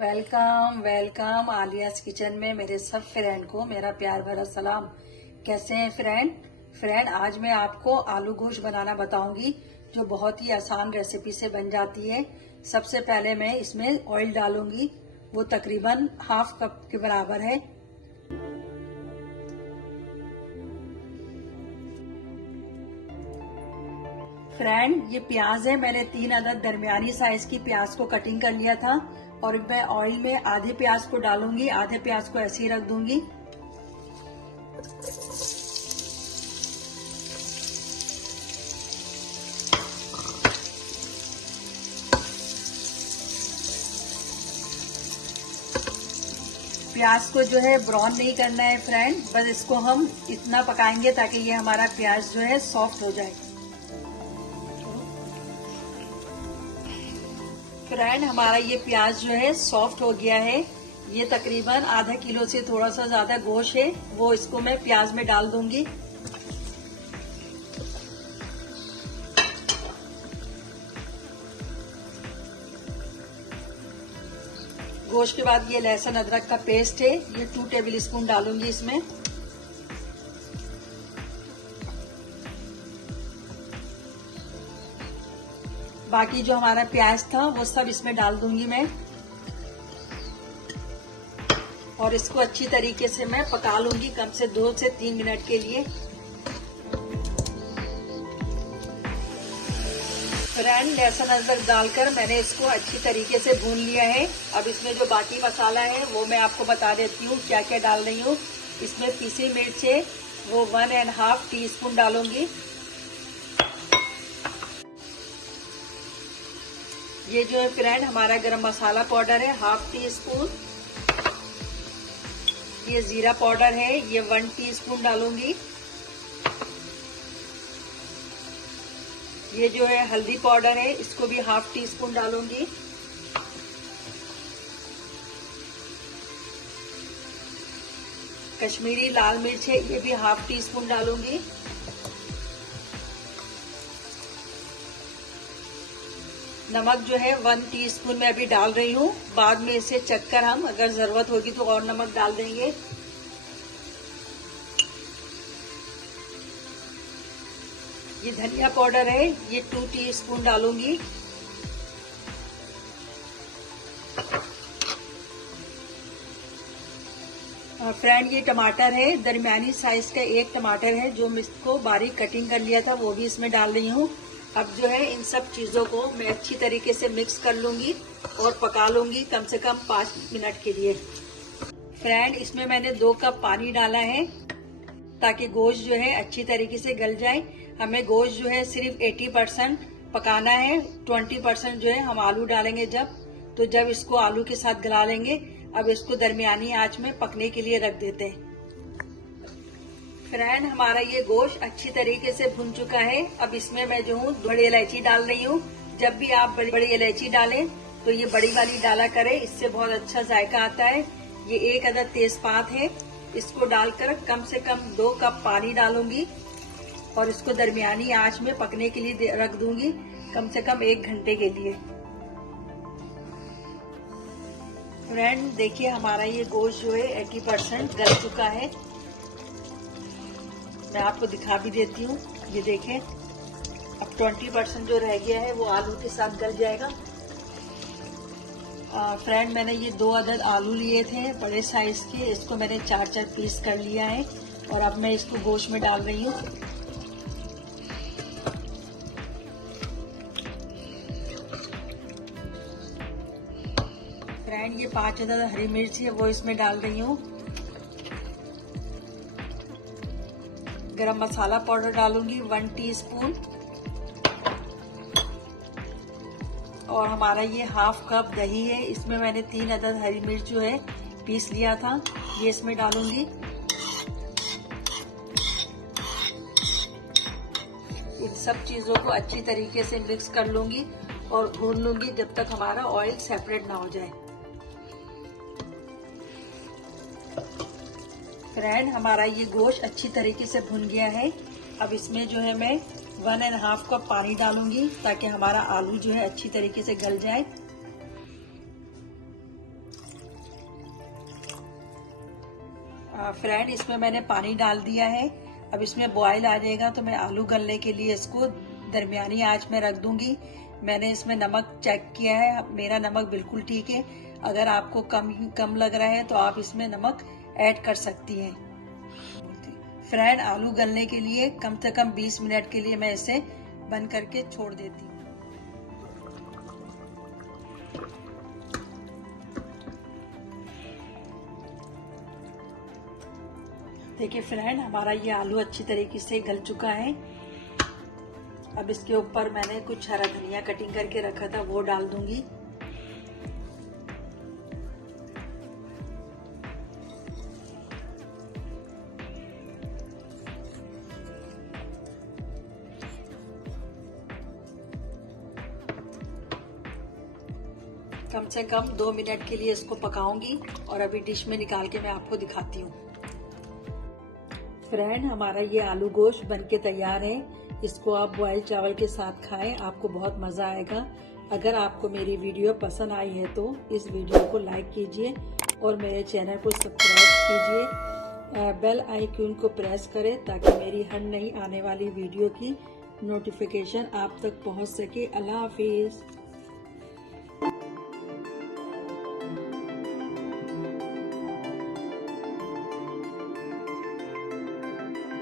Welcome welcome Alia's kitchen में मेरे सब फ्रेंड को मेरा प्यार भरा सलाम। कैसे हैं फ्रेंड आज मैं आपको आलू गोश्त बनाना बताऊंगी जो बहुत ही आसान रेसिपी से बन जाती है। सबसे पहले मैं इसमें ऑयल डालूंगी, वो तकरीबन हाफ कप के बराबर है। फ्रेंड ये प्याज है, मैंने 3 अदद दरमियानी साइज की प्याज को कटिंग कर लिया था और मैं ऑयल में आधे प्याज को डालूंगी, आधे प्याज को ऐसे ही रख दूंगी। प्याज को जो है ब्राउन नहीं करना है फ्रेंड, बस इसको हम इतना पकाएंगे ताकि ये हमारा प्याज जो है सॉफ्ट हो जाए। फ्रेंड हमारा ये प्याज जो है सॉफ्ट हो गया है। ये तकरीबन आधा किलो से थोड़ा सा ज्यादा गोश्त है, वो इसको मैं प्याज में डाल दूंगी। गोश्त के बाद ये लहसुन अदरक का पेस्ट है, ये 2 टेबल स्पून डालूंगी इसमें। बाकी जो हमारा प्याज था वो सब इसमें डाल दूंगी मैं और इसको अच्छी तरीके से मैं पका लूंगी कम से 2 से 3 मिनट के लिए। फ्रेंड लहसुन अदरक डालकर मैंने इसको अच्छी तरीके से भून लिया है। अब इसमें जो बाकी मसाला है वो मैं आपको बता देती हूँ क्या क्या डाल रही हूँ। इसमें पीसी मिर्च है, वो 1.5 टीस्पून डालूंगी। ये जो है फ्रेंड हमारा गरम मसाला पाउडर है 1/2 टीस्पून। ये जीरा पाउडर है, ये 1 टीस्पून डालूंगी। ये जो है हल्दी पाउडर है, इसको भी 1/2 टीस्पून डालूंगी। कश्मीरी लाल मिर्च है, ये भी 1/2 टीस्पून डालूंगी। नमक जो है 1 टीस्पून मैं अभी डाल रही हूँ, बाद में इसे चेक कर हम अगर जरूरत होगी तो और नमक डाल देंगे। ये धनिया पाउडर है, ये 2 टीस्पून डालूंगी। फ्रेंड ये टमाटर है, दरमियानी साइज का 1 टमाटर है जो मैं इसको बारीक कटिंग कर लिया था, वो भी इसमें डाल रही हूँ। अब जो है इन सब चीजों को मैं अच्छी तरीके से मिक्स कर लूंगी और पका लूंगी कम से कम 5 मिनट के लिए। फ्रेंड इसमें मैंने 2 कप पानी डाला है ताकि गोश्त जो है अच्छी तरीके से गल जाए। हमें गोश्त जो है सिर्फ 80% पकाना है, 20% जो है हम आलू डालेंगे जब इसको आलू के साथ गला लेंगे। अब इसको दरमियानी आंच में पकने के लिए रख देते हैं। फ्रेंड हमारा ये गोश्त अच्छी तरीके से भुन चुका है। अब इसमें मैं जो हूँ बड़ी इलायची डाल रही हूँ। जब भी आप बड़ी इलायची डालें तो ये बड़ी वाली डाला करें, इससे बहुत अच्छा जायका आता है। ये 1 अदद तेजपात है, इसको डालकर कम से कम 2 कप पानी डालूंगी और इसको दरमियानी आंच में पकने के लिए रख दूंगी कम से कम 1 घंटे के लिए। फ्रेंड देखिए हमारा ये गोश्त जो है 80% गल चुका है। मैं आपको दिखा भी देती हूँ, ये देखें अब 20% जो रह गया है वो आलू के साथ गल जाएगा। फ्रेंड मैंने ये 2 अदद आलू लिए थे बड़े साइज के, इसको मैंने 4-4 पीस कर लिया है और अब मैं इसको गोश्त में डाल रही हूँ। फ्रेंड ये 5 अदद हरी मिर्च है वो इसमें डाल रही हूँ। गरम मसाला पाउडर डालूंगी 1 टीस्पून और हमारा ये 1/2 कप दही है, इसमें मैंने 3 अदद हरी मिर्च जो है पीस लिया था, ये इसमें डालूंगी। इन सब चीजों को अच्छी तरीके से मिक्स कर लूंगी और भून लूंगी जब तक हमारा ऑयल सेपरेट ना हो जाए। फ्रेंड हमारा ये गोश्त अच्छी तरीके से भुन गया है। अब इसमें जो है मैं 1.5 कप पानी डालूंगी ताकि हमारा आलू जो है अच्छी तरीके से गल जाए। फ्रेंड, इसमें मैंने पानी डाल दिया है। अब इसमें बॉयल आ जाएगा तो मैं आलू गलने के लिए इसको दरमियानी आंच में रख दूंगी। मैंने इसमें नमक चेक किया है, मेरा नमक बिल्कुल ठीक है। अगर आपको कम लग रहा है तो आप इसमें नमक ऐड कर सकती हैं। फ्रेंड, आलू गलने के लिए कम से कम 20 मिनट के लिए मैं इसे बंद करके छोड़ देती हूँ। देखिए फ्रेंड, हमारा ये आलू अच्छी तरीके से गल चुका है। अब इसके ऊपर मैंने कुछ हरा धनिया कटिंग करके रखा था, वो डाल दूंगी। कम से कम 2 मिनट के लिए इसको पकाऊंगी और अभी डिश में निकाल के मैं आपको दिखाती हूँ। फ्रेंड, हमारा ये आलू गोश्त बनके तैयार है। इसको आप बॉयल चावल के साथ खाएं, आपको बहुत मजा आएगा। अगर आपको मेरी वीडियो पसंद आई है तो इस वीडियो को लाइक कीजिए और मेरे चैनल को सब्सक्राइब कीजिए। बेल आइकन को प्रेस करें ताकि मेरी हर नई आने वाली वीडियो की नोटिफिकेशन आप तक पहुंच सके। अल्लाह हाफिज।